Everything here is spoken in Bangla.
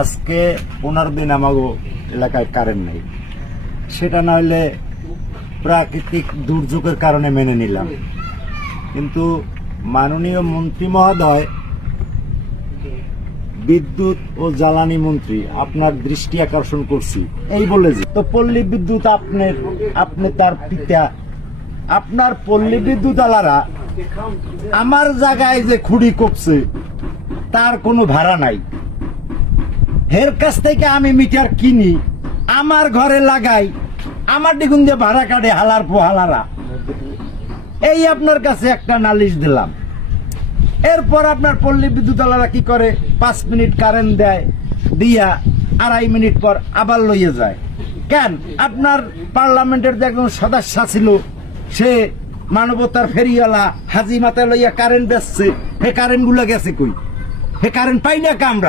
আজকে 15 দিন আমাগো এলাকায় কারেন্ট নেই, সেটা না হলে প্রাকৃতিক দুর্যোগের কারণে মেনে নিলাম, কিন্তু মাননীয় মন্ত্রী মহোদয়, বিদ্যুৎ ও জ্বালানি মন্ত্রী, আপনার দৃষ্টি আকর্ষণ করছি এই বলে যে তো পল্লী বিদ্যুৎ আপনি তার পিতা, আপনার পল্লী বিদ্যুৎ আলারা আমার জায়গায় যে খুঁড়ি করছে তার কোনো ভাড়া নাই, এর কাছ থেকে আমি মিটার কিনি, আমার ঘরে লাগাই, আমার দ্বিগুণ দিয়ে ভাড়া কাটে হালার পোহালারা। এই আপনার কাছে একটা নালিশ দিলাম। এরপর আপনার পল্লী বিদ্যুৎ আলারা কি করে, 5 মিনিট কারেন্ট দেয়, দিয়া 2.5 মিনিট পর আবার লইয়ে যায়। কেন? আপনার পার্লামেন্টের যে একজন সদস্য ছিল, সে মানবতার ফেরিওয়ালা হাজি মাথা লইয়া কারেন্ট বেচছে, হে কারেন্ট গুলো গেছে কই? হে কারেন্ট পাই না আমরা।